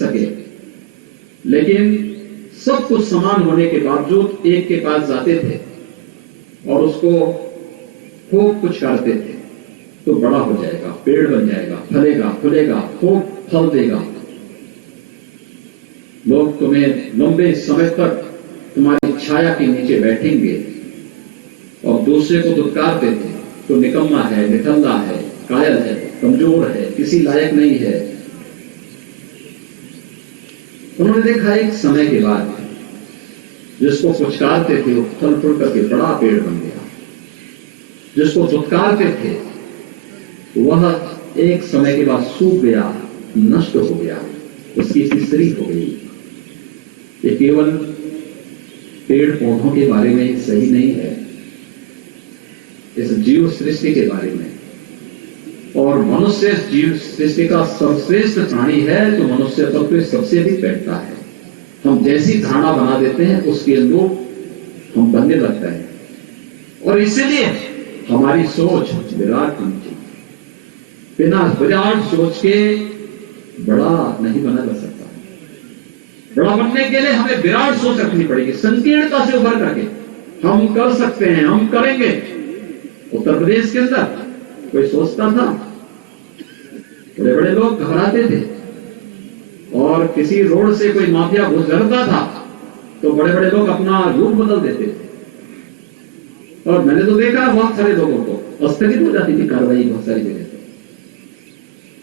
सके, लेकिन सब कुछ समान होने के बावजूद एक के पास जाते थे और उसको खूब कुछ करते थे तो बड़ा हो जाएगा, पेड़ बन जाएगा, फलेगा, फूलेगा, खूब फल देगा, लोग तुम्हें लंबे समय तक तुम्हारी छाया के नीचे बैठेंगे। और दूसरे को दुत्कारते थे तो निकम्मा है, निठल्ला है, कायल है, कमजोर है, किसी लायक नहीं है। उन्होंने देखा एक समय के बाद जिसको पुचकारते थे वो फल फूल करके बड़ा पेड़ बन गया, जिसको दुत्कारते थे वह एक समय के बाद सूख गया, नष्ट हो गया, उसकी स्त्री हो गई। ये केवल पेड़ पौधों के बारे में सही नहीं है, इस जीव सृष्टि के बारे में। और मनुष्य जीव सृष्टि का सर्वश्रेष्ठ प्राणी है तो मनुष्य तत्व सबसे अधिक बैठता है। हम जैसी धारणा बना देते हैं उसके अनुरूप हम बनने लगते हैं, और इसलिए हमारी सोच विराट होनी चाहिए। बिना विराट सोच के बड़ा नहीं बना जा सकता। बड़ा बनने के लिए हमें विराट सोच रखनी पड़ेगी, संकीर्णता से उभर करके हम कर सकते हैं, हम करेंगे। उत्तर प्रदेश के अंदर कोई सोचता था, बड़े बड़े लोग घबराते थे, और किसी रोड से कोई माफिया गुजरता था तो बड़े बड़े लोग अपना रूप बदल देते थे। और मैंने तो देखा बहुत सारे लोगों को स्थगित हो जाती थी कार्रवाई बहुत सारी जगह।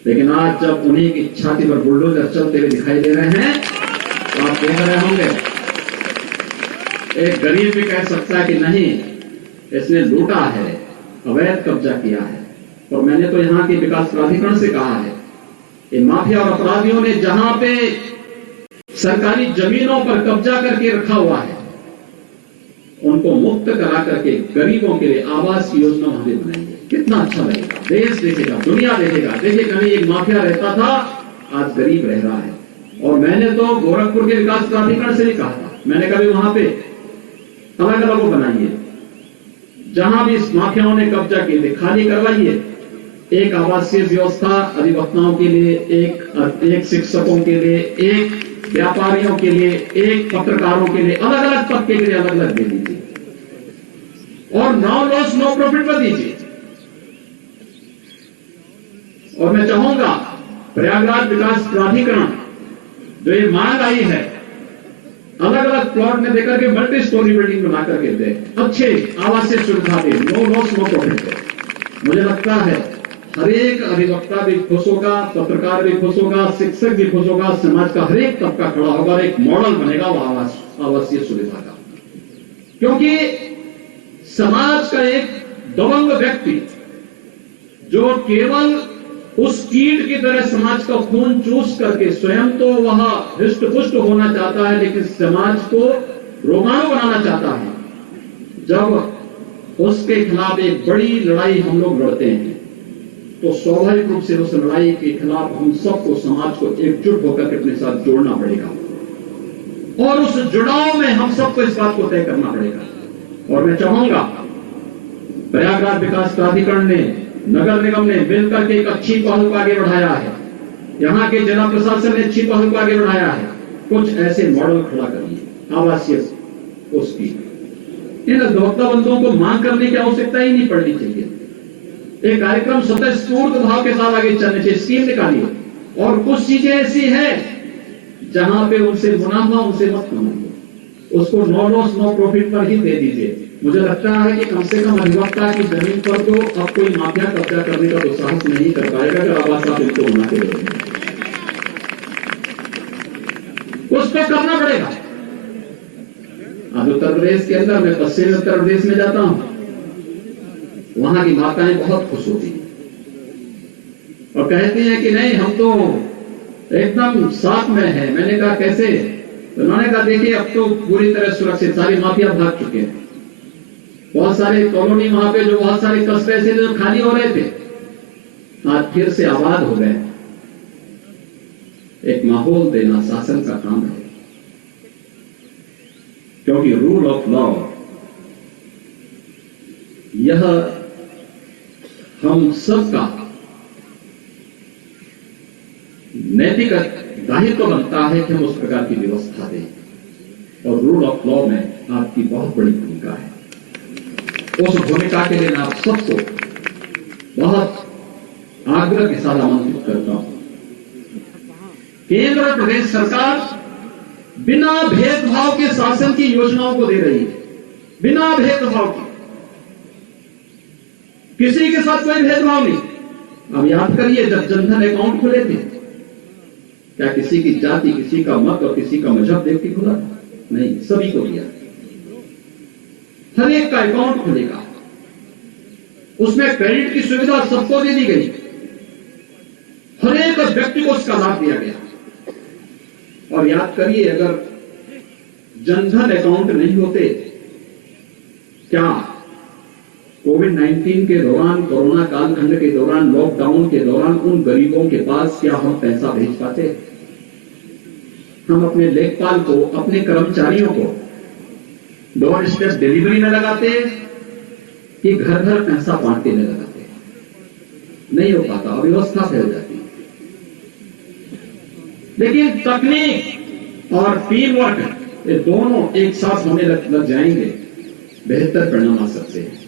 लेकिन आज जब उन्हीं की छाती पर बुलडोजर चलते हुए दिखाई दे रहे हैं तो आप देख रहे होंगे, एक गरीब भी कह सकता है कि नहीं, इसने लूटा है, अवैध कब्जा किया है। और मैंने तो यहां के विकास प्राधिकरण से कहा है, ये माफिया और अपराधियों ने जहां पे सरकारी जमीनों पर कब्जा करके रखा हुआ है उनको मुक्त करा करके गरीबों के लिए आवास की योजना वहां भी बनाएंगे। कितना अच्छा लगेगा, देश देखेगा, दुनिया देखेगा। देखिए कहीं एक माफिया रहता था, आज गरीब रह रहा है। और मैंने तो गोरखपुर के विकास प्राधिकरण से भी कहा था, मैंने कभी वहां पे अलग अलग वो बनाइए, जहां भी इस माफियाओं ने कब्जा किए थे खाली करवाइए। एक आवासीय व्यवस्था अधिवक्ताओं के लिए, एक शिक्षकों के लिए, एक व्यापारियों के लिए, एक पत्रकारों के लिए, अलग अलग तबके के लिए अलग अलग दे दीजिए, और नो लॉस नो प्रॉफिट पर दीजिए। और मैं चाहूंगा प्रयागराज विकास प्राधिकरण जो ये मांग आई है, अलग अलग प्लॉट में देकर के मल्टी स्टोरी बिल्डिंग बना करके दे, अच्छे आवासीय सुविधा दे, नो लॉस नो प्रॉफिट दे। मुझे लगता है हर एक अधिवक्ता भी खुश होगा, पत्रकार भी खुश होगा, शिक्षक भी खुश होगा, समाज का हर एक तबका खड़ा होगा और एक मॉडल बनेगा वो आवासीय सुविधा का। क्योंकि समाज का एक दबंग व्यक्ति जो केवल उस कीट की तरह समाज का खून चूस करके स्वयं तो वह हृष्ट पुष्ट होना चाहता है, लेकिन समाज को रोगाणु बनाना चाहता है। जब उसके खिलाफ एक बड़ी लड़ाई हम लोग लड़ते हैं तो स्वाभाविक रूप से उस लड़ाई के खिलाफ हम सबको, समाज को एकजुट होकर के अपने साथ जोड़ना पड़ेगा, और उस जुड़ाव में हम सबको इस बात को तय करना पड़ेगा। और मैं चाहूंगा प्रयागराज विकास प्राधिकरण ने, नगर निगम ने मिलकर के एक अच्छी पहल को आगे बढ़ाया है, यहां के जिला प्रशासन ने अच्छी पहल को आगे बढ़ाया है। कुछ ऐसे मॉडल खड़ा करिए आवासीय उसकी। इन अधिवक्ता बंधुओं को मांग करने की आवश्यकता ही नहीं पड़नी चाहिए। एक कार्यक्रम स्वतः स्फूर्त भाव के साथ आगे चलने चाहिए, स्कीम निकालिए। और कुछ चीजें ऐसी हैं जहां पे उनसे मुनाफा उनसे मत कमाइए, उसको नो लॉस नो प्रॉफिट पर ही दे दीजिए। मुझे लगता है कि कम से कम अधिवक्ता की जमीन पर तो अब कोई माफिया कब्जा करने का दुस्साहस नहीं कर पाएगा अगर आवास आप इनको बना के देंगे। उसको करना पड़ेगा। आज उत्तर प्रदेश के अंदर, मैं पश्चिमी उत्तर प्रदेश में जाता हूं, वहां की माताएं बहुत खुश होती हैं और कहती हैं कि नहीं, हम तो एकदम साथ में है। मैंने कहा कैसे? तो उन्होंने कहा देखिए अब तो पूरी तरह सुरक्षित, सारी माफिया भाग चुके हैं। बहुत सारे कॉलोनी वहां पे जो बहुत सारे कस्बे ऐसे जो खाली हो रहे थे आज फिर से आबाद हो गए। एक माहौल देना शासन का काम है, क्योंकि रूल ऑफ लॉ यह हम सबका नैतिक दायित्व बनता है कि हम उस प्रकार की व्यवस्था दें और रूल ऑफ लॉ में आपकी बहुत बड़ी भूमिका है। उस भूमिका के लिए मैं आप सबको बहुत आग्रह के साथ आमंत्रित करता हूं। केंद्र और प्रदेश सरकार बिना भेदभाव के शासन की योजनाओं को दे रही है, बिना भेदभाव के, किसी के साथ कोई भेदभाव नहीं। अब याद करिए, जब जनधन अकाउंट खुले थे, क्या किसी की जाति, किसी का मत और किसी का मजहब देख के खुला था? नहीं, सभी को दिया। हर एक का अकाउंट खुलेगा, उसमें क्रेडिट की सुविधा सबको दे दी गई, हर एक व्यक्ति को उसका लाभ दिया गया। और याद करिए, अगर जनधन अकाउंट नहीं होते, क्या कोविड-19 के दौरान, कोरोना कालखंड के दौरान, लॉकडाउन के दौरान उन गरीबों के पास क्या हम पैसा भेज पाते? हम अपने लेखपाल को, अपने कर्मचारियों को डोर स्टेप डिलीवरी में लगाते कि घर घर पैसा बांटने में लगाते? नहीं हो पाता, अव्यवस्था फैल जाती। लेकिन तकनीक और टीम वर्क, ये दोनों एक साथ होने लग जाएंगे, बेहतर परिणाम आ सकते हैं।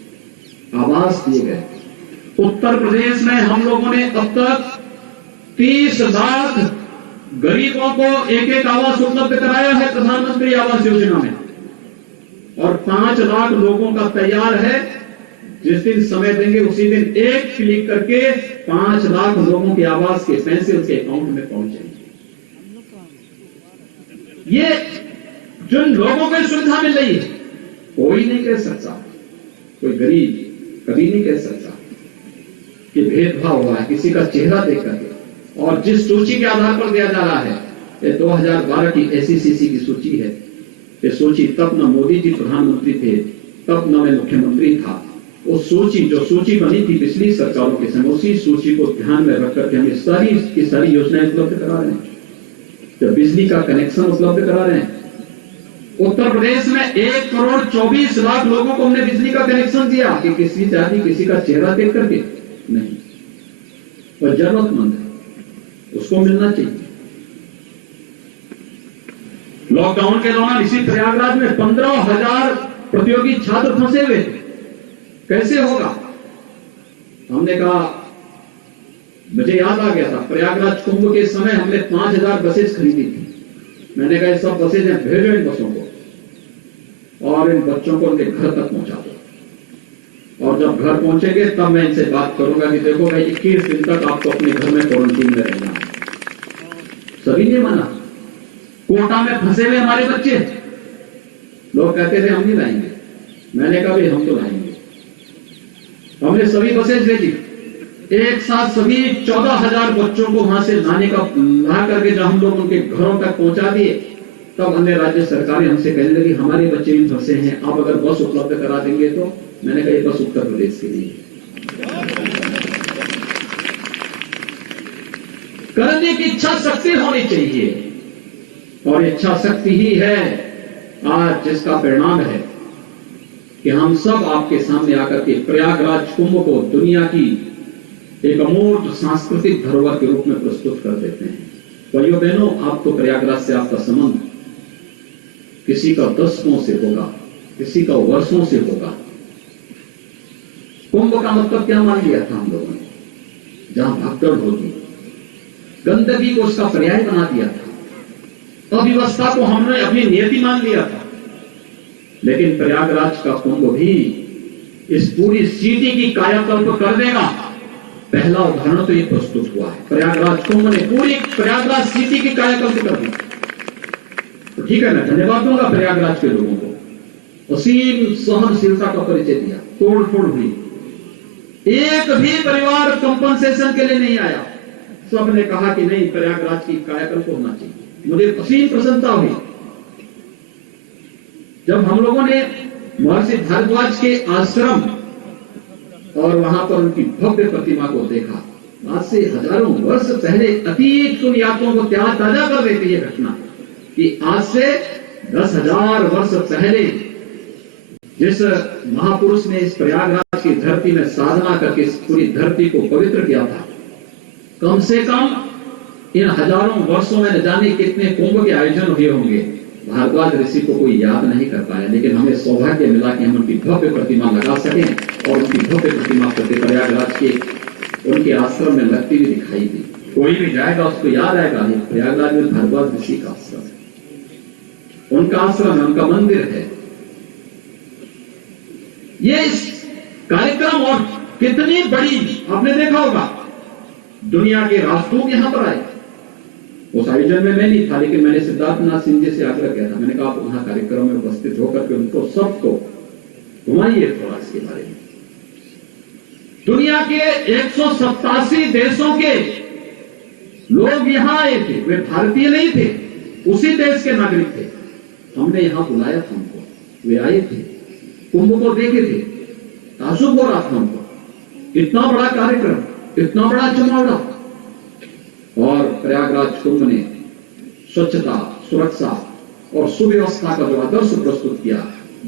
आवास दिए गए। उत्तर प्रदेश में हम लोगों ने अब तक 30 लाख गरीबों को एक एक आवास उपलब्ध कराया है प्रधानमंत्री आवास योजना में, और 5 लाख लोगों का तैयार है। जिस दिन समय देंगे उसी दिन एक क्लिक करके 5 लाख लोगों के आवास के पैसे उसके अकाउंट में पहुंचेंगे। ये जिन लोगों को सुविधा मिल रही है, कोई नहीं कह सकता, कोई गरीब कभी नहीं कह सकता कि भेदभाव हुआ है किसी का चेहरा देख करके। और जिस सूची के आधार पर दिया जा रहा है, ये 2012 की एसईसीसी की सूची है। ये सूची तब न मोदी जी प्रधानमंत्री थे, तब न मैं मुख्यमंत्री था। वो सूची, जो सूची बनी थी पिछली सरकारों के समय, उसी सूची को ध्यान में रख करके हमें सारी की सारी योजनाएं उपलब्ध करा रहे हैं। जब बिजली का कनेक्शन उपलब्ध करा रहे हैं, उत्तर प्रदेश में 1,24,00,000 लोगों को हमने बिजली का कनेक्शन दिया कि किसी जाति, किसी का चेहरा देख करके नहीं, और जरूरतमंद है उसको मिलना चाहिए। लॉकडाउन के दौरान इसी प्रयागराज में 15,000 प्रतियोगी छात्र फंसे हुए थे। कैसे होगा? हमने कहा, मुझे याद आ गया था, प्रयागराज कुंभ के समय हमने 5,000 बसेस खरीदी थी। मैंने कहा, सब बसेज हैं, भेजो इन बसों को और इन बच्चों को उनके घर तक पहुंचा दो। और जब घर पहुंचेंगे तब मैं इनसे बात करूंगा कि देखो भाई, 21 दिन तक आपको अपने घर में क्वारंटीन में रहना है। सभी ने माना। कोटा में फंसे हुए हमारे बच्चे, लोग कहते थे हम नहीं लाएंगे। मैंने कहा, भाई हम तो लाएंगे। हमने सभी बसेज भेजी, एक साथ सभी 14,000 बच्चों को वहां से ला करके जब हम लोग उनके घरों तक पहुंचा दिए, तब अन्य राज्य सरकारें हमसे कहने लगी हमारे बच्चे भी फंसे हैं, आप अगर बस उपलब्ध करा देंगे तो। मैंने कहा, ये बस उत्तर प्रदेश के लिए करने की इच्छा शक्ति होनी चाहिए, और इच्छा शक्ति ही है आज जिसका परिणाम है कि हम सब आपके सामने आकर के प्रयागराज कुंभ को दुनिया की एक अमूर्त सांस्कृतिक धरोहर के रूप में प्रस्तुत कर देते हैं। भाइयों बहनों, आपको प्रयागराज से आपका संबंध किसी का दशकों से होगा, किसी का वर्षों से होगा। कुंभ का मतलब क्या मान लिया था हम लोगों ने? जहां भगदड़ होगी, गंदगी को उसका पर्याय बना दिया था, अव्यवस्था को हमने अपनी नियति मान लिया था। लेकिन प्रयागराज का कुंभ भी इस पूरी सिटी की कायाकल्प कर देगा। पहला उदाहरण तो ये प्रस्तुत हुआ है, प्रयागराज कुंभ ने पूरी प्रयागराज सिटी की कायाकल्प कर दी। तो ठीक है, मैं धन्यवाद दूंगा प्रयागराज के लोगों को। असीम सहनशीलता का परिचय दिया, तोड़ फोड़ हुई, एक भी परिवार कंपनसेशन के लिए नहीं आया। सबने कहा कि नहीं, प्रयागराज की कायाकल्प होना चाहिए। मुझे असीम प्रसन्नता हुई जब हम लोगों ने महर्षि भारद्वाज के आश्रम और वहां पर उनकी भव्य प्रतिमा को देखा। आज से हजारों वर्ष पहले अतीत की यादों को ताजा कर देती है घटना कि आज से 10,000 वर्ष पहले जिस महापुरुष ने इस प्रयागराज की धरती में साधना करके इस पूरी धरती को पवित्र किया था, कम से कम इन हजारों वर्षों में न जाने कितने कुंभ के आयोजन हुए होंगे, भारद्वाज ऋषि को कोई याद नहीं कर पाया, लेकिन हमें सौभाग्य मिला कि हम उनकी भव्य प्रतिमा लगा सकें और उनकी भव्य प्रतिमा प्रयागराज के उनके आश्रम में लगती हुई दिखाई दी। कोई भी जाएगा उसको याद आएगा, प्रयागराज में भारद्वाज ऋषि का आश्रम है, उनका आश्रम है, उनका मंदिर है। ये इस कार्यक्रम और कितनी बड़ी, आपने देखा होगा दुनिया के राष्ट्रदूत यहां पर आए। उस आयोजन में मैं नहीं था, लेकिन मैंने सिद्धार्थनाथ सिंह जी से आग्रह किया था, मैंने कहा आप वहां कार्यक्रम में उपस्थित होकर के उनको सबको घुमाइए थोड़ा इसके बारे में। दुनिया के 187 देशों के लोग यहां आए थे, वे भारतीय नहीं थे, उसी देश के नागरिक थे। हमने यहां बुलाया था उनको, वे आए थे, कुंभ को देखे थे, ताजुब हो रहा था उनको, इतना बड़ा कार्यक्रम, इतना बड़ा जमावड़ा। और प्रयागराज कुंभ ने स्वच्छता, सुरक्षा और सुव्यवस्था का जो आदर्श प्रस्तुत किया,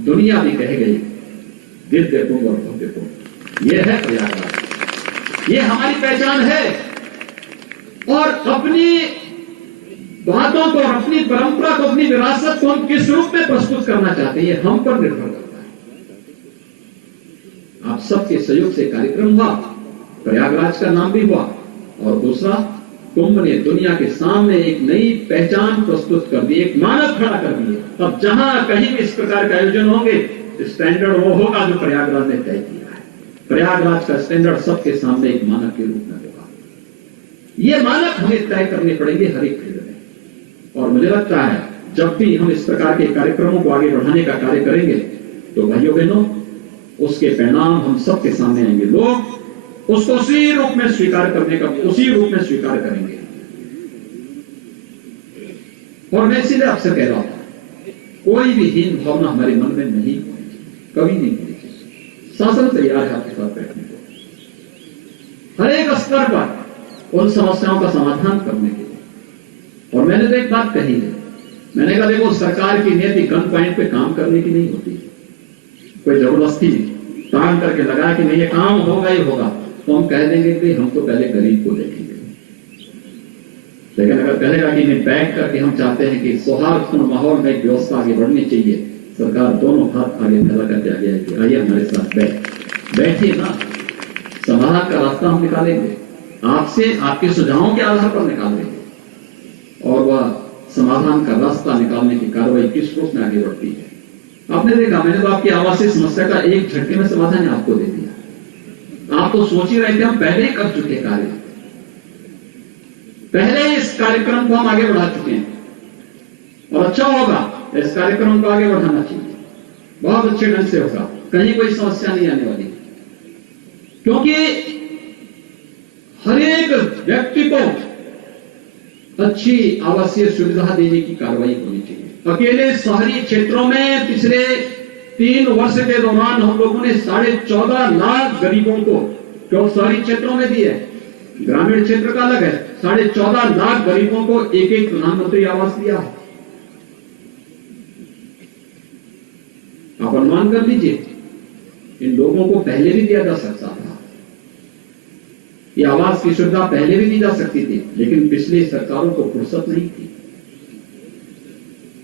दुनिया भी कह गई दिव्य कुंभ और भव्य कुंभ। यह है प्रयागराज, ये हमारी पहचान है। और अपनी बातों को, अपनी परंपरा को, अपनी विरासत को हम किस रूप में प्रस्तुत करना चाहते हैं, ये हम पर निर्भर करता है। आप सबके सहयोग से कार्यक्रम हुआ, प्रयागराज का नाम भी हुआ, और दूसरा कुंभ ने दुनिया के सामने एक नई पहचान प्रस्तुत कर दी, एक मानक खड़ा कर दिया। अब जहां कहीं भी इस प्रकार के आयोजन होंगे, स्टैंडर्ड वो होगा जो प्रयागराज ने तय किया है। प्रयागराज का स्टैंडर्ड सबके सामने एक मानक के रूप में होगा। ये मानक हमें तय करने पड़ेंगे हर एक फील्ड में। और मुझे लगता है जब भी हम इस प्रकार के कार्यक्रमों को आगे बढ़ाने का कार्य करेंगे, तो भाइयों बहनों, उसके परिणाम हम सबके सामने आएंगे। लोग उसको उसी रूप में स्वीकार करने का, उसी रूप में स्वीकार करेंगे। और मैं इसीलिए आपसे कह रहा हूं, कोई भी हीन भावना हमारे मन में नहीं होनी, कभी नहीं होनी चाहिए। शासन तैयार है आपके साथ बैठने को, हर एक स्तर पर उन समस्याओं का समाधान करने के लिए। और मैंने तो एक बात कही है, मैंने कहा देखो, सरकार की नीति गन पॉइंट पे काम करने की नहीं होती। कोई जबरदस्ती तान करके लगा कि नहीं ये काम होगा ही होगा, तो हम कह देंगे कि हम तो पहले गरीब को देखेंगे। लेकिन अगर कहेगा कि नहीं, बैठ करके हम चाहते हैं कि सौहार्दपूर्ण माहौल में एक व्यवस्था आगे बढ़नी चाहिए, सरकार दोनों हाथ आगे फैला करके आगे आएगी, आइए हमारे साथ बैठिए ना, समाधान का रास्ता हम निकालेंगे, आपसे आपके सुझावों के आधार पर निकालेंगे। और वह समाधान का रास्ता निकालने की कार्रवाई किस रूप में आगे बढ़ती है। आपने देखा, मैंने तो आपकी आवासीय समस्या का एक झटके में समाधान आपको दे दिया। आप तो सोच ही रहे थे, हम पहले ही कर चुके कार्य, पहले ही इस कार्यक्रम को हम आगे बढ़ा चुके हैं। और अच्छा होगा, इस कार्यक्रम को आगे बढ़ाना चाहिए, बहुत अच्छे ढंग से होगा, कहीं कोई समस्या नहीं आने वाली। क्योंकि हर एक व्यक्ति को अच्छी आवासीय सुविधा देने की कार्रवाई होनी चाहिए। अकेले शहरी क्षेत्रों में पिछले 3 वर्ष के दौरान हम लोगों ने 14.5 लाख गरीबों को, जो शहरी क्षेत्रों में दिए, ग्रामीण क्षेत्र का अलग है, 14.5 लाख गरीबों को एक प्रधानमंत्री आवास दिया है। आप अनुमान कर लीजिए, इन लोगों को पहले भी दिया जा सकता था, ये आवास की सुविधा पहले भी दी जा सकती थी, लेकिन पिछली सरकारों को फुर्सत नहीं थी।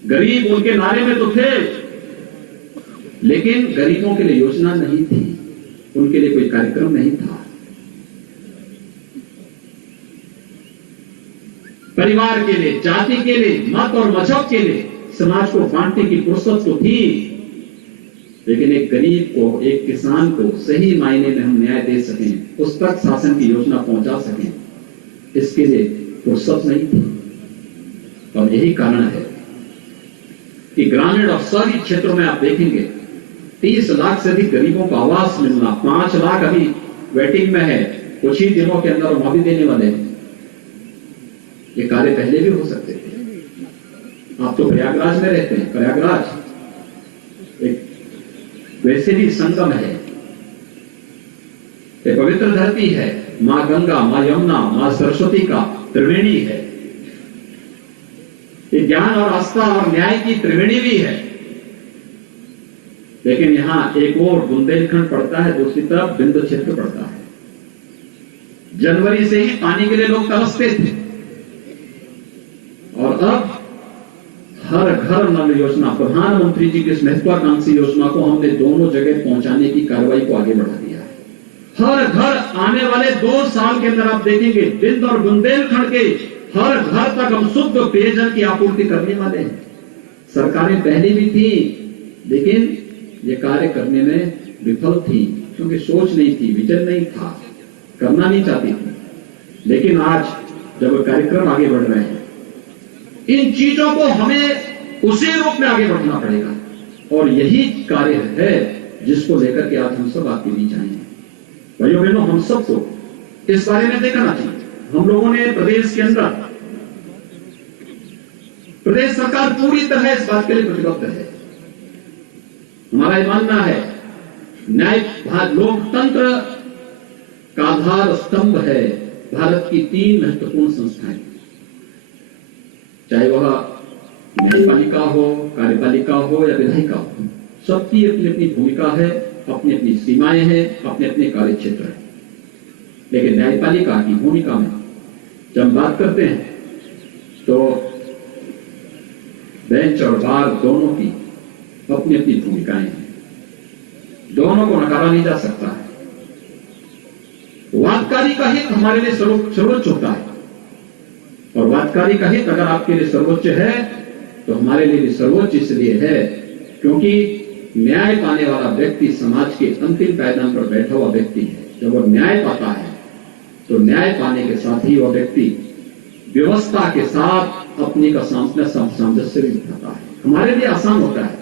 गरीब उनके नारे में तो थे, लेकिन गरीबों के लिए योजना नहीं थी, उनके लिए कोई कार्यक्रम नहीं था। परिवार के लिए, जाति के लिए, मत और मजहब के लिए समाज को बांटने की फुर्सत तो थी, लेकिन एक गरीब को, एक किसान को सही मायने में हम न्याय दे सकें, उस तक शासन की योजना पहुंचा सकें, इसके लिए फुर्सत नहीं थी। और यही कारण है कि ग्रामीण और शहरी क्षेत्रों में आप देखेंगे 30 लाख से अधिक गरीबों को आवास मिलना, 5 लाख अभी वेटिंग में है, कुछ ही दिनों के अंदर वहां भी देने वाले हैं। ये कार्य पहले भी हो सकते थे। आप तो प्रयागराज में रहते हैं, प्रयागराज एक वैसे भी संगम है, ये पवित्र धरती है, मां गंगा, मां यमुना, मां सरस्वती का त्रिवेणी है। ये ज्ञान और आस्था और न्याय की त्रिवेणी भी है। लेकिन यहां एक और बुंदेलखंड पड़ता है, दूसरी तरफ बिंदु क्षेत्र पड़ता है। जनवरी से ही पानी के लिए लोग तरसते थे, हर घर नल योजना, प्रधानमंत्री जी की इस महत्वाकांक्षी योजना को हमने दोनों जगह पहुंचाने की कार्रवाई को आगे बढ़ा दिया है। हर घर आने वाले 2 साल के अंदर आप देखेंगे बिंद और बुंदेलखंड के हर घर तक हम शुद्ध पेयजल की आपूर्ति करने वाले हैं। सरकारें पहले भी थी, लेकिन ये कार्य करने में विफल थी, क्योंकि सोच नहीं थी, विजन नहीं था, करना नहीं चाहती थी। लेकिन आज जब कार्यक्रम आगे बढ़ रहे हैं, इन चीजों को हमें उसी रूप में आगे बढ़ना पड़ेगा, और यही कार्य है जिसको लेकर के आज हम सब आपके बीच आए हैं। भाइयों बहनों, हम सबको इस बारे में देखना चाहिए। हम लोगों ने प्रदेश के अंदर, प्रदेश सरकार पूरी तरह इस बात के लिए प्रतिबद्ध है। हमारा यह मानना है, न्याय लोकतंत्र का आधार स्तंभ है भारत की 3 महत्वपूर्ण संस्थाएं, चाहे वह न्यायपालिका हो, कार्यपालिका हो या विधायिका हो। सबकी अपनी अपनी भूमिका है, अपनी अपनी सीमाएं हैं, अपने अपने कार्य क्षेत्र है। लेकिन न्यायपालिका की भूमिका में जब हम बात करते हैं तो बेंच और बार दोनों की अपनी अपनी भूमिकाएं हैं, दोनों को नकारा नहीं जा सकता है। वादकारी का हित हमारे लिए सर्वोच्च होता है, और वादकारी का हित अगर आपके लिए सर्वोच्च है तो हमारे लिए भी सर्वोच्च इसलिए है क्योंकि न्याय पाने वाला व्यक्ति समाज के अंतिम पायदान पर बैठा हुआ व्यक्ति है। जब वो न्याय पाता है तो न्याय पाने के साथ ही वह व्यक्ति व्यवस्था के साथ अपनी का सामंजस्य भी बिठाता है। हमारे लिए आसान होता है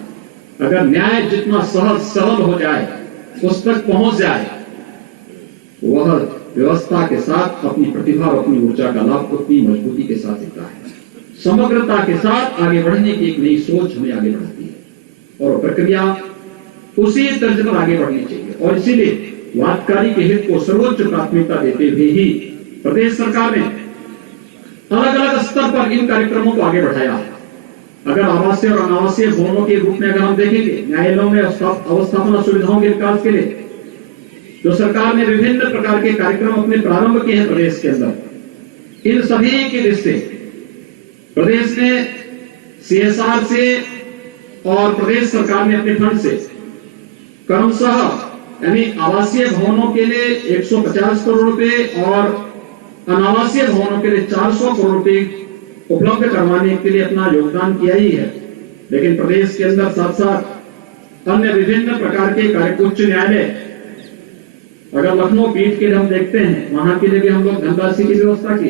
अगर न्याय जितना सहज सरल हो जाए, उस तक पहुंच जाए, वह व्यवस्था के साथ अपनी प्रतिभा और अपनी ऊर्जा का लाभ उतनी मजबूती के साथ देता है। समग्रता के साथ आगे बढ़ने की एक नई सोच हमें आगे बढ़ाती है, और प्रक्रिया उसी तर्ज पर आगे बढ़नी चाहिए। और इसीलिए वादकारी के हित को सर्वोच्च प्राथमिकता देते हुए ही प्रदेश सरकार ने अलग अलग स्तर पर इन कार्यक्रमों को आगे बढ़ाया है। अगर आवासीय और अनावासीय भवनों के रूप में अगर हम देखेंगे, न्यायालयों में अवस्थापना सुविधाओं के विकास के लिए जो सरकार ने विभिन्न प्रकार के कार्यक्रम अपने प्रारंभ किए हैं प्रदेश के अंदर, इन सभी के दृष्टि प्रदेश ने CSR से और प्रदेश सरकार ने अपने फंड से क्रमशः यानी आवासीय भवनों के लिए 150 करोड़ रुपए और अनावासीय भवनों के लिए 400 करोड़ रुपए उपलब्ध करवाने के लिए अपना योगदान किया ही है। लेकिन प्रदेश के अंदर साथ साथ अन्य विभिन्न प्रकार के कार्य, उच्च न्यायालय, अगर लखनऊ पीठ के लिए हम देखते हैं, वहां के लिए भी हम लोग धनराशि की व्यवस्था की,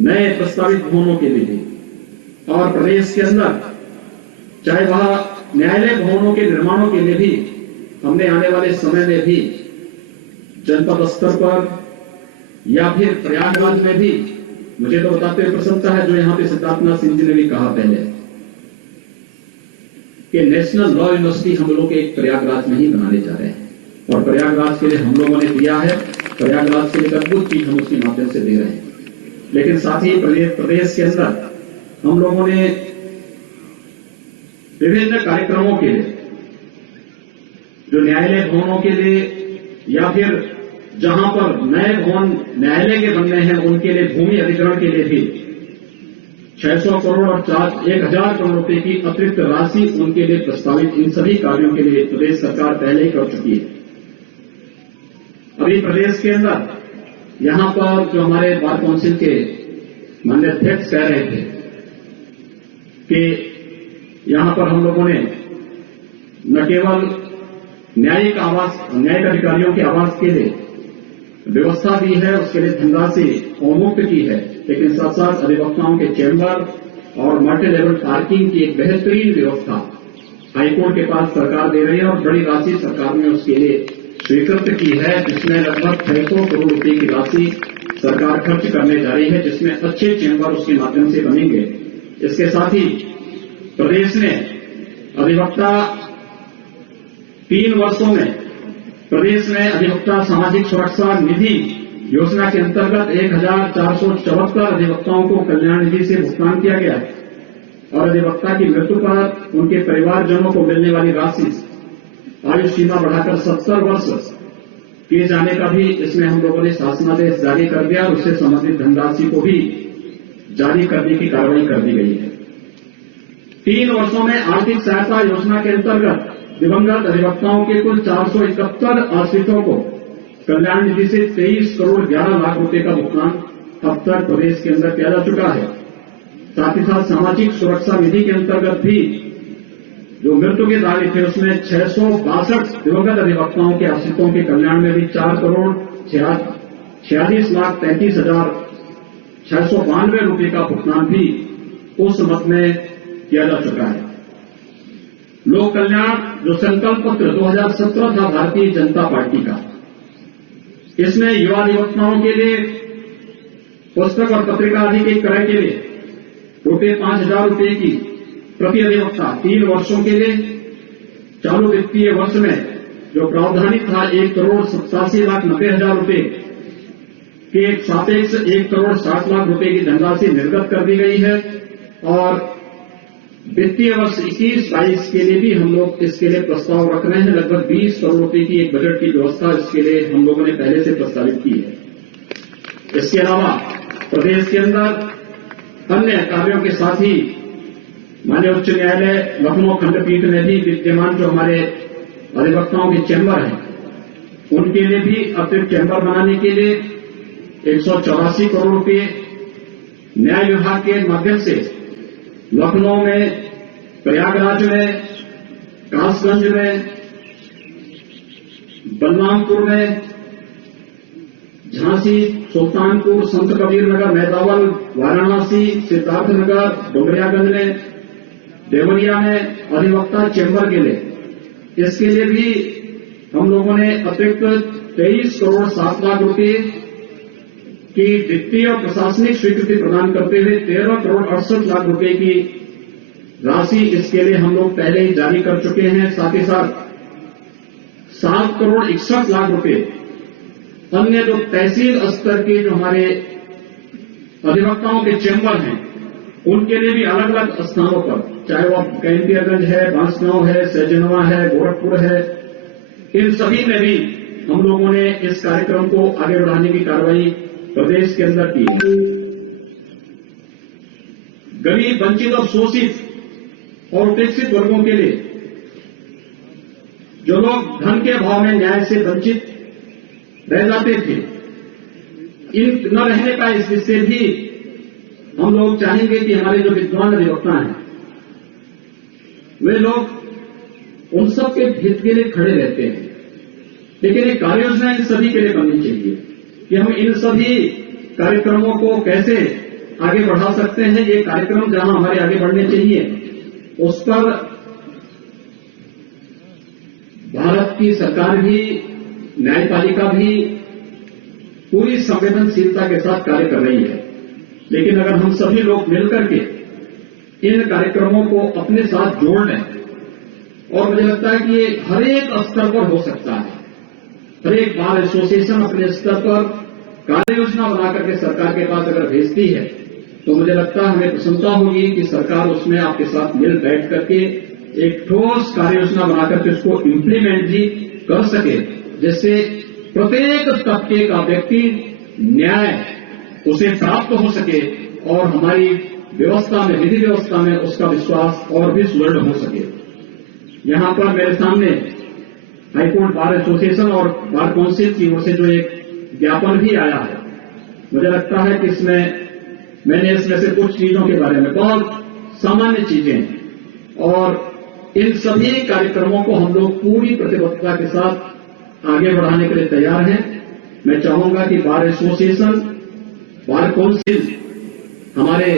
नए प्रस्तावित भवनों के लिए भी। और प्रदेश के अंदर चाहे वह न्यायालय भवनों के निर्माणों के लिए भी हमने आने वाले समय में भी जनपद स्तर पर या फिर प्रयागराज में भी, मुझे तो बताते हुए प्रसन्नता है जो यहां पे सिद्धार्थनाथ सिंह जी ने भी कहा पहले कि नेशनल लॉ यूनिवर्सिटी हम लोग एक प्रयागराज में ही बनाने जा रहे हैं, और प्रयागराज के लिए हम लोगों ने दिया है, प्रयागराज के लिए अद्भुत चीज हम उसके माध्यम से दे रहे हैं। लेकिन साथ ही प्रदेश के अंदर हम लोगों ने विभिन्न कार्यक्रमों के लिए, जो न्यायालय भवनों के लिए या फिर जहां पर नए भवन न्यायालय के बनने हैं उनके लिए भूमि अधिग्रहण के लिए भी 600 करोड़ और 1000 करोड़ रुपए की अतिरिक्त राशि उनके लिए प्रस्तावित, इन सभी कार्यों के लिए प्रदेश सरकार पहले ही कर चुकी है। अभी प्रदेश के अंदर यहां पर जो हमारे बार काउंसिल के माननीय अध्यक्ष कह रहे थे कि यहां पर हम लोगों ने न केवल न्यायिक अधिकारियों के आवास के लिए व्यवस्था दी है, उसके लिए धनराशि अवमुक्त की है, लेकिन साथ साथ अधिवक्ताओं के चैम्बर और मल्टी लेवल पार्किंग की एक बेहतरीन व्यवस्था हाईकोर्ट के पास सरकार दे रही है, और बड़ी राशि सरकार ने उसके लिए स्वीकृत की है, जिसमें लगभग 600 करोड़ रुपए की राशि सरकार खर्च करने जा रही है, जिसमें अच्छे चैम्बर उसके माध्यम से बनेंगे। इसके साथ ही प्रदेश ने अधिवक्ता 3 वर्षों में प्रदेश में अधिवक्ता सामाजिक सुरक्षा निधि योजना के अंतर्गत 1474 अधिवक्ताओं को कल्याण निधि से भुगतान किया गया है, और अधिवक्ता की मृत्यु पर उनके परिवारजनों को मिलने वाली राशि आयु सीमा बढ़ाकर 70 वर्ष किए जाने का भी इसमें हम लोगों ने शासनादेश जारी कर दिया, और उससे संबंधित धनराशि को भी जारी करने की कार्रवाई कर दी गई है। 3 वर्षों में आर्थिक सहायता योजना के अंतर्गत दिवंगत अधिवक्ताओं के कुल 471 आश्रितों को कल्याण निधि से 23 करोड़ 11 लाख रुपए का भुगतान अब तक प्रदेश के अंदर किया जा चुका है। साथ ही साथ सामाजिक सुरक्षा निधि के अंतर्गत भी जो मृत्यु के दावे थे उसमें 662 दिवंगत अधिवक्ताओं के आश्रितों के कल्याण में भी 4 करोड़ 46 लाख 33,692 रुपए का भुगतान भी उस मद में किया जा चुका है। लोक कल्याण जो संकल्प पत्र 2017 था भारतीय जनता पार्टी का, इसमें युवा अधिवक्ताओं के लिए पुस्तक और पत्रिका आदि के क्रय के लिए रुपये 5,000 रुपये की प्रति अधिवक्ता 3 वर्षों के लिए, चालू वित्तीय वर्ष में जो प्रावधानित था 1 करोड़ 87 लाख 90,000 रुपये के सापेक्ष 1 करोड़ 60 लाख रुपये की धनराशि निर्गत कर दी गई है। और वित्तीय वर्ष 21-22 के लिए भी हम लोग इसके लिए प्रस्ताव रख रहे हैं। लगभग 20 करोड़ रुपये की एक बजट की व्यवस्था इसके लिए हम लोगों ने पहले से प्रस्तावित की है। इसके अलावा प्रदेश के अंदर अन्य कार्यों के साथ ही माननीय उच्च न्यायालय लखनऊ खंडपीठ में भी विद्यमान जो हमारे अधिवक्ताओं के चैम्बर हैं उनके लिए भी अतिरिक्त चैम्बर बनाने के लिए 184 करोड़ रुपये, न्याय विभाग के माध्यम से लखनऊ में, प्रयागराज में, कासगंज में, बलरामपुर में, झांसी, सुल्तानपुर, संत कबीर नगर, मैदावल, वाराणसी, सिद्धार्थनगर, डुमरियागंज में, देवरिया में अधिवक्ता चैम्बर के लिए, इसके लिए भी हम लोगों ने अतिरिक्त 23 करोड़ 7 लाख रुपये की वित्तीय और प्रशासनिक स्वीकृति प्रदान करते हुए 13 करोड़ 68 लाख रुपये की राशि इसके लिए हम लोग पहले ही जारी कर चुके हैं। साथ ही साथ 7 करोड़ 61 लाख रुपये अन्य जो तहसील स्तर के जो हमारे अधिवक्ताओं के चैम्बर हैं उनके लिए भी अलग अलग स्थानों पर, चाहे वो कैंपियरगंज है, बांसगांव है, सैजनवा है, गोरखपुर है, इन सभी में भी हम लोगों ने इस कार्यक्रम को आगे बढ़ाने की कार्रवाई प्रदेश के अंदर की है। गरीब, वंचित और शोषित और उपेक्षित वर्गों के लिए जो लोग धन के अभाव में न्याय से वंचित रह जाते थे, इन न रहने का इस से भी हम लोग चाहेंगे कि हमारे जो विद्वान अधिवक्ता हैं वे लोग उन सब के हित के लिए खड़े रहते हैं, लेकिन एक कार्य योजना इन सभी के लिए बननी चाहिए कि हम इन सभी कार्यक्रमों को कैसे आगे बढ़ा सकते हैं। ये कार्यक्रम जहां हमारे आगे बढ़ने चाहिए उस पर भारत की सरकार भी, न्यायपालिका भी पूरी संवेदनशीलता के साथ कार्य कर रही है। लेकिन अगर हम सभी लोग मिलकर के इन कार्यक्रमों को अपने साथ जोड़ लें, और मुझे लगता है कि ये हर एक स्तर पर हो सकता है, हर एक बार एसोसिएशन अपने स्तर पर कार्य योजना बनाकर के सरकार के पास अगर भेजती है तो मुझे लगता है हमें प्रसन्नता होगी कि सरकार उसमें आपके साथ मिल बैठ करके एक ठोस कार्य योजना बनाकर के उसको इम्प्लीमेंट भी कर सके, जिससे प्रत्येक तबके का व्यक्ति न्याय उसे प्राप्त हो सके और हमारी व्यवस्था में, विधि व्यवस्था में उसका विश्वास और भी सुदृढ़ हो सके। यहां पर मेरे सामने हाईकोर्ट बार एसोसिएशन और बार काउंसिल की ओर से जो एक ज्ञापन भी आया है, मुझे लगता है कि मैंने इसमें से कुछ चीजों के बारे में, बहुत सामान्य चीजें, और इन सभी कार्यक्रमों को हम लोग पूरी प्रतिबद्धता के साथ आगे बढ़ाने के लिए तैयार हैं। मैं चाहूंगा कि बार एसोसिएशन, बार काउंसिल हमारे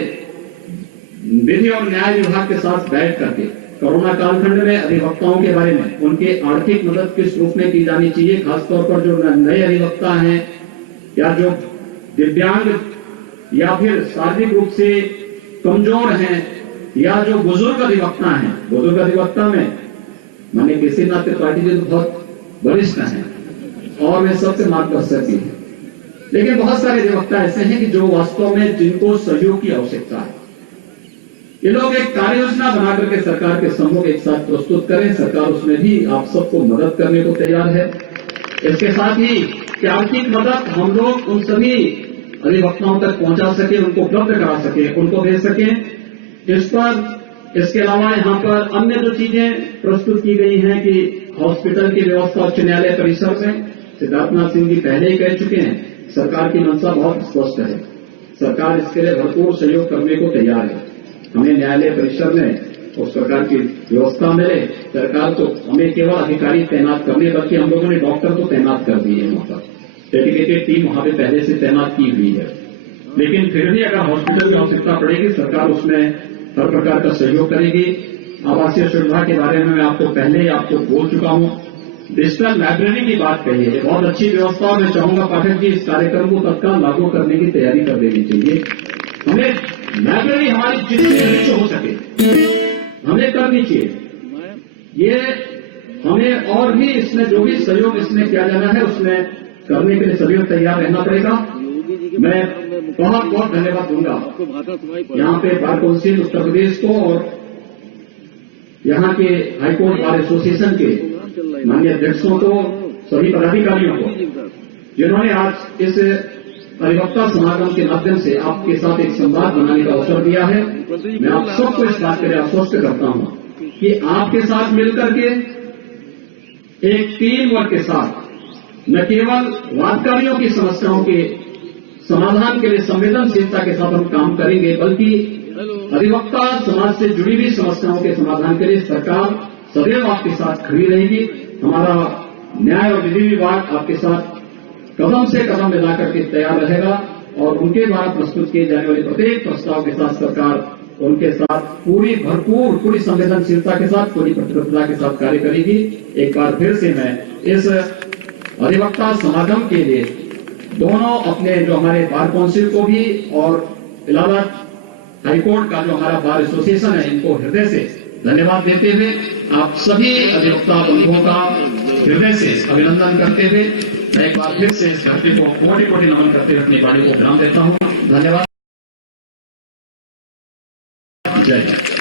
विधि और न्याय विभाग के साथ बैठ करके कोरोना कालखंड में अधिवक्ताओं के बारे में, उनके आर्थिक मदद किस रूप में की जानी चाहिए, खासतौर पर जो नए अधिवक्ता हैं या जो दिव्यांग या फिर शारीरिक रूप से कमजोर हैं या जो बुजुर्ग अधिवक्ता हैं, बुजुर्ग अधिवक्ता में माने किसी नाते पार्टी जी तो बहुत वरिष्ठ हैं और वे सबसे मार्गदर्शक भी हैं, लेकिन बहुत सारे अधिवक्ता ऐसे हैं कि जो वास्तव में जिनको सहयोग की आवश्यकता है। ये लोग एक कार्य योजना बनाकर के सरकार के सम्मुख एक साथ प्रस्तुत करें, सरकार उसमें भी आप सबको मदद करने को तैयार है। इसके साथ ही कि आर्थिक मदद हम लोग उन सभी अधिवक्ताओं तक पहुंचा सके, उनको उपलब्ध करा सके, उनको दे सके, इस पर इसके अलावा यहाँ पर अन्य जो चीजें प्रस्तुत की गई हैं कि हॉस्पिटल की व्यवस्था उच्च न्यायालय परिसर में, सिद्धार्थनाथ सिंह जी पहले ही कह चुके हैं, सरकार की मंशा बहुत स्पष्ट है। सरकार इसके लिए भरपूर सहयोग करने को तैयार है। हमें न्यायालय परिसर में उस प्रकार की व्यवस्था मिले। सरकार तो हमें केवल अधिकारी तैनात करने, बल्कि हम लोगों ने डॉक्टर तो तैनात कर दिए हैं, वहां पर डेडिकेटेड टीम वहां पर पहले से तैनात की हुई है। लेकिन फिर भी अगर हॉस्पिटल की आवश्यकता पड़ेगी, सरकार उसमें हर प्रकार का सहयोग करेगी। आवासीय सुविधा के बारे में मैं आपको पहले ही बोल चुका हूं। डिजिटल लाइब्रेरी की बात कही है, बहुत अच्छी व्यवस्था, और मैं चाहूंगा पाठक जी इस कार्यक्रम को तत्काल लागू करने की तैयारी कर देनी चाहिए। हमें लाइब्रेरी हमारी जितनी रिच हो सके हमें करनी चाहिए। ये हमें और भी इसमें जो भी सहयोग इसमें किया जाना है उसमें करने के लिए सभी तैयार रहना पड़ेगा। मैं बहुत बहुत धन्यवाद दूंगा यहाँ पे बार काउंसिल उत्तर प्रदेश को और यहाँ के हाईकोर्ट बार एसोसिएशन के माननीय अध्यक्षों को, सभी पदाधिकारियों को, जिन्होंने आज इस अधिवक्ता समागम के माध्यम से आपके साथ एक संवाद बनाने का अवसर दिया है। मैं आप सबको इस बात के लिए आश्वस्त करता हूं कि आपके साथ मिलकर के एक टीम वर्क के साथ न केवल वादकारियों की समस्याओं के समाधान के लिए संवेदनशीलता के साथ हम काम करेंगे, बल्कि अधिवक्ता समाज से जुड़ी हुई समस्याओं के समाधान के लिए सरकार सदैव आपके साथ खड़ी रहेगी। हमारा न्याय और विधि विभाग आपके साथ कदम से कदम मिलाकर के तैयार रहेगा और उनके द्वारा प्रस्तुत किए जाने वाले प्रत्येक प्रस्ताव के साथ सरकार उनके साथ पूरी संवेदनशीलता के साथ, पूरी प्रतिबद्धता के साथ कार्य करेगी। एक बार फिर से मैं इस अधिवक्ता समागम के लिए दोनों अपने जो हमारे बार काउंसिल को भी और इलाहाबाद हाईकोर्ट का जो हमारा बार एसोसिएशन है, इनको हृदय से धन्यवाद देते हुए आप सभी अधिवक्ता बंधुओं का हृदय से अभिनंदन करते हुए मैं एक बार फिर से इस धरती को कोटि कोटि नमन करते हुए अपनी वाणी को विराम देता हूं। धन्यवाद। जय हिंद।